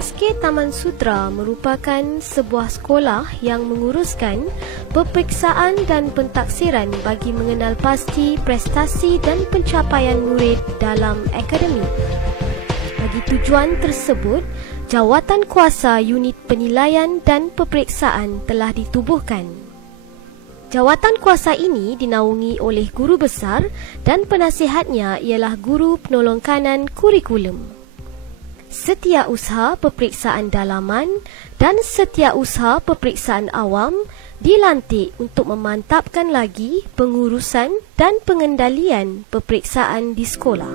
SK Taman Sutera merupakan sebuah sekolah yang menguruskan peperiksaan dan pentaksiran bagi mengenal pasti prestasi dan pencapaian murid dalam akademik. Bagi tujuan tersebut, jawatan kuasa unit penilaian dan peperiksaan telah ditubuhkan. Jawatan kuasa ini dinaungi oleh guru besar dan penasihatnya ialah guru penolong kanan kurikulum. Setiausaha peperiksaan dalaman dan setiausaha peperiksaan awam dilantik untuk memantapkan lagi pengurusan dan pengendalian peperiksaan di sekolah.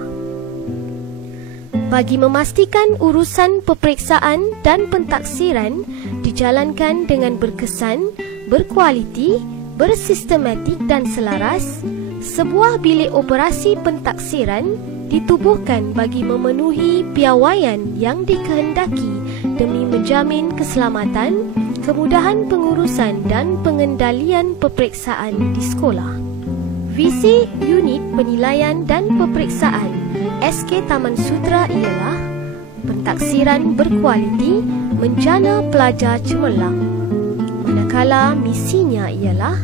Bagi memastikan urusan peperiksaan dan pentaksiran dijalankan dengan berkesan, berkualiti, bersistematik dan selaras, sebuah bilik operasi pentaksiran ditubuhkan bagi memenuhi piawaian yang dikehendaki demi menjamin keselamatan, kemudahan pengurusan dan pengendalian peperiksaan di sekolah. Visi Unit Penilaian dan Peperiksaan SK Taman Sutera ialah pentaksiran berkualiti menjana pelajar cemerlang, manakala misinya ialah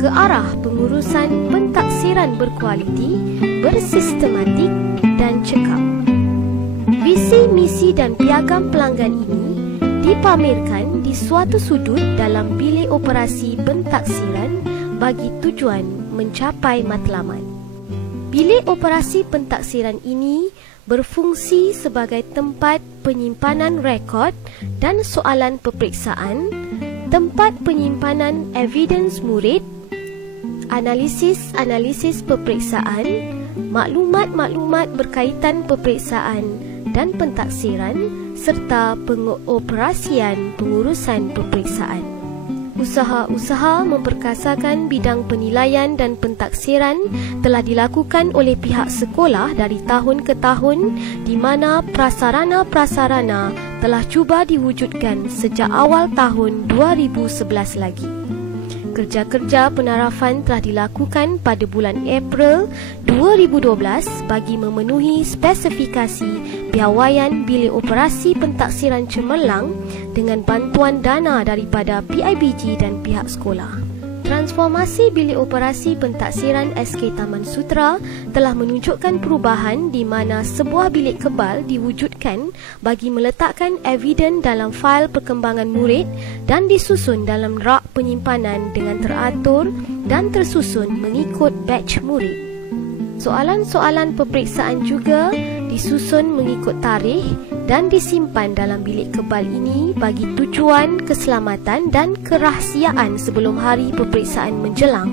ke arah pengurusan pentaksiran berkualiti, bersistematik dan cekap. Visi, misi dan piagam pelanggan ini dipamerkan di suatu sudut dalam bilik operasi pentaksiran bagi tujuan mencapai matlamat. Bilik operasi pentaksiran ini berfungsi sebagai tempat penyimpanan rekod dan soalan peperiksaan, tempat penyimpanan evidence murid, analisis peperiksaan, maklumat-maklumat berkaitan peperiksaan dan pentaksiran serta pengoperasian pengurusan peperiksaan. Usaha-usaha memperkasakan bidang penilaian dan pentaksiran telah dilakukan oleh pihak sekolah dari tahun ke tahun, di mana prasarana-prasarana telah cuba diwujudkan sejak awal tahun 2011 lagi. Kerja-kerja penarafan telah dilakukan pada bulan April 2012 bagi memenuhi spesifikasi piawaian bilik operasi pentaksiran cemerlang dengan bantuan dana daripada PIBG dan pihak sekolah. Transformasi bilik operasi pentaksiran SK Taman Sutera telah menunjukkan perubahan di mana sebuah bilik kebal diwujudkan bagi meletakkan eviden dalam fail perkembangan murid dan disusun dalam rak penyimpanan dengan teratur dan tersusun mengikut batch murid. Soalan-soalan peperiksaan juga disusun mengikut tarikh dan disimpan dalam bilik kebal ini bagi tujuan keselamatan dan kerahsiaan sebelum hari peperiksaan menjelang.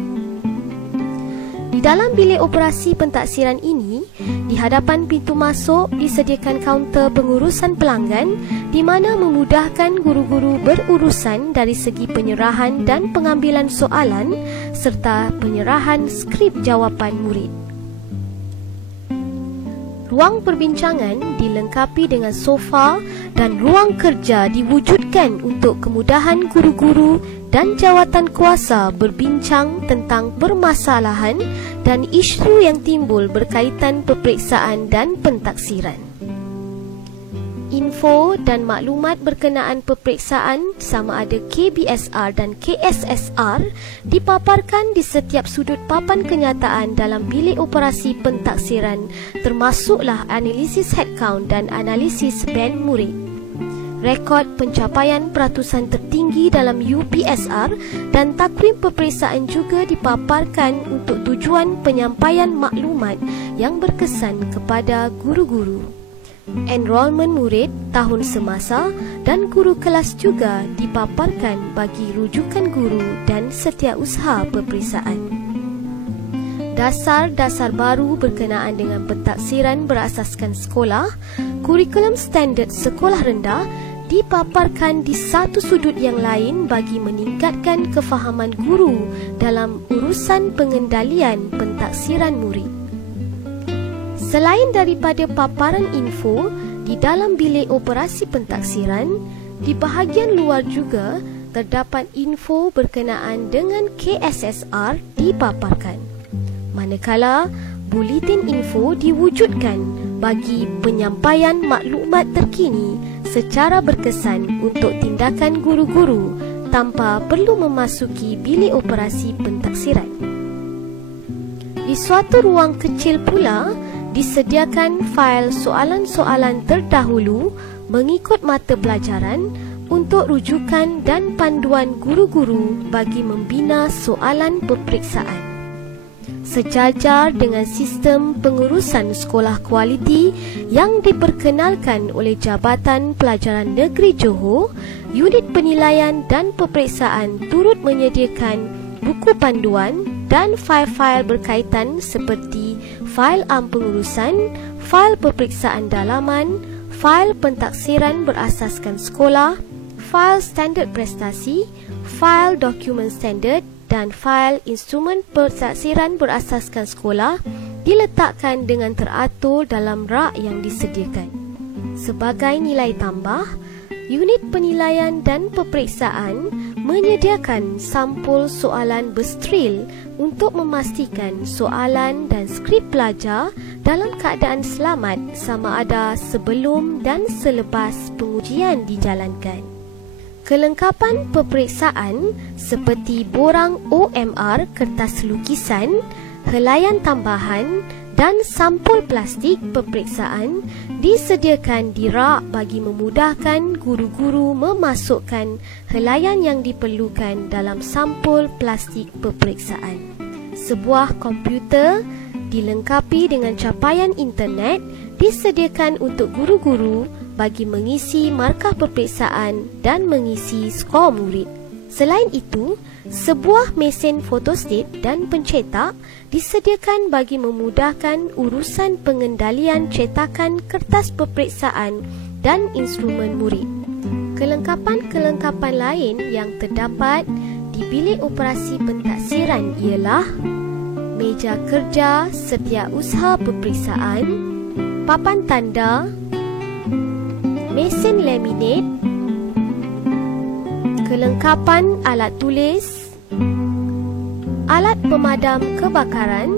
Di dalam bilik operasi pentaksiran ini, di hadapan pintu masuk disediakan kaunter pengurusan pelanggan di mana memudahkan guru-guru berurusan dari segi penyerahan dan pengambilan soalan serta penyerahan skrip jawapan murid. Ruang perbincangan dilengkapi dengan sofa dan ruang kerja diwujudkan untuk kemudahan guru-guru dan jawatan kuasa berbincang tentang permasalahan dan isu yang timbul berkaitan peperiksaan dan pentaksiran. Info dan maklumat berkenaan peperiksaan sama ada KBSR dan KSSR dipaparkan di setiap sudut papan kenyataan dalam bilik operasi pentaksiran, termasuklah analisis headcount dan analisis band murid. Rekod pencapaian peratusan tertinggi dalam UPSR dan takwim peperiksaan juga dipaparkan untuk tujuan penyampaian maklumat yang berkesan kepada guru-guru. Enrolment murid tahun semasa dan guru kelas juga dipaparkan bagi rujukan guru dan setiausaha peperiksaan. Dasar-dasar baru berkenaan dengan pentaksiran berasaskan sekolah, kurikulum standard sekolah rendah dipaparkan di satu sudut yang lain bagi meningkatkan kefahaman guru dalam urusan pengendalian pentaksiran murid. Selain daripada paparan info di dalam bilik operasi pentaksiran, di bahagian luar juga terdapat info berkenaan dengan KSSR dipaparkan. Manakala buletin info diwujudkan bagi penyampaian maklumat terkini secara berkesan untuk tindakan guru-guru tanpa perlu memasuki bilik operasi pentaksiran. Di suatu ruang kecil pula, disediakan fail soalan-soalan terdahulu mengikut mata pelajaran untuk rujukan dan panduan guru-guru bagi membina soalan peperiksaan. Sejajar dengan sistem pengurusan sekolah kualiti yang diperkenalkan oleh Jabatan Pelajaran Negeri Johor, unit penilaian dan peperiksaan turut menyediakan buku panduan dan fail-fail berkaitan seperti fail am pengurusan, fail peperiksaan dalaman, fail pentaksiran berasaskan sekolah, fail standard prestasi, fail dokumen standard dan fail instrumen pentaksiran berasaskan sekolah diletakkan dengan teratur dalam rak yang disediakan. Sebagai nilai tambah, unit penilaian dan peperiksaan menyediakan sampul soalan berstril untuk memastikan soalan dan skrip pelajar dalam keadaan selamat sama ada sebelum dan selepas pengujian dijalankan. Kelengkapan peperiksaan seperti borang OMR kertas lukisan, helaian tambahan dan sampul plastik peperiksaan disediakan di rak bagi memudahkan guru-guru memasukkan helaian yang diperlukan dalam sampul plastik peperiksaan. Sebuah komputer dilengkapi dengan capaian internet disediakan untuk guru-guru bagi mengisi markah peperiksaan dan mengisi skor murid. Selain itu, sebuah mesin fotostat dan pencetak disediakan bagi memudahkan urusan pengendalian cetakan kertas peperiksaan dan instrumen murid. Kelengkapan-kelengkapan lain yang terdapat di bilik operasi pentaksiran ialah meja kerja setiausaha peperiksaan, papan tanda, mesin laminate, kelengkapan alat tulis, alat pemadam kebakaran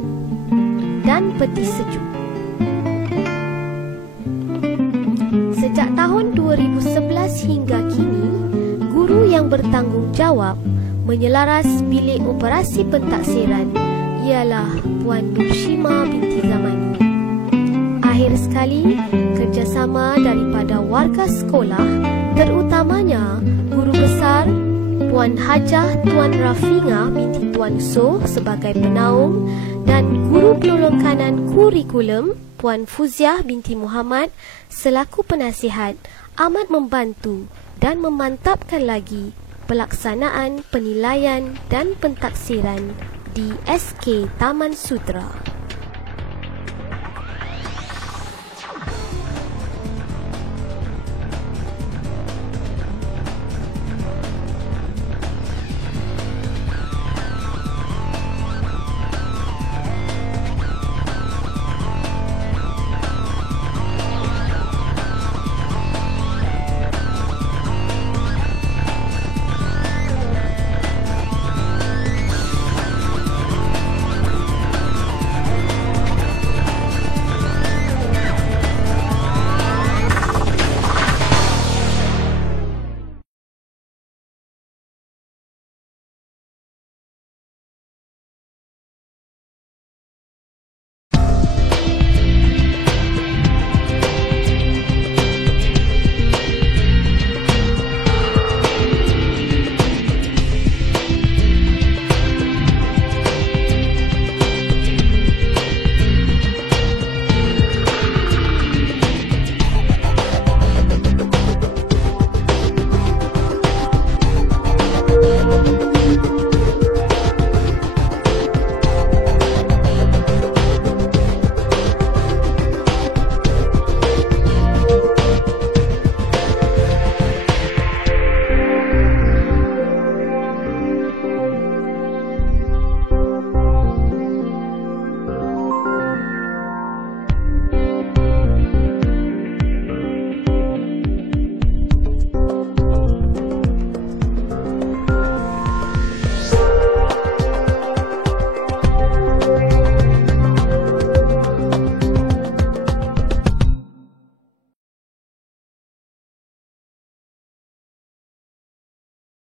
dan peti sejuk. Sejak tahun 2011 hingga kini, guru yang bertanggungjawab menyelaras bilik operasi pentaksiran ialah Puan Nurshima binti Zamani. Akhir sekali, kerjasama daripada warga sekolah, terutamanya guru besar Puan Hajah Tuan Rafinga binti Tuan So sebagai penaung dan guru penolong kanan kurikulum Puan Fuziah binti Muhammad selaku penasihat amat membantu dan memantapkan lagi pelaksanaan penilaian dan pentaksiran di SK Taman Sutera.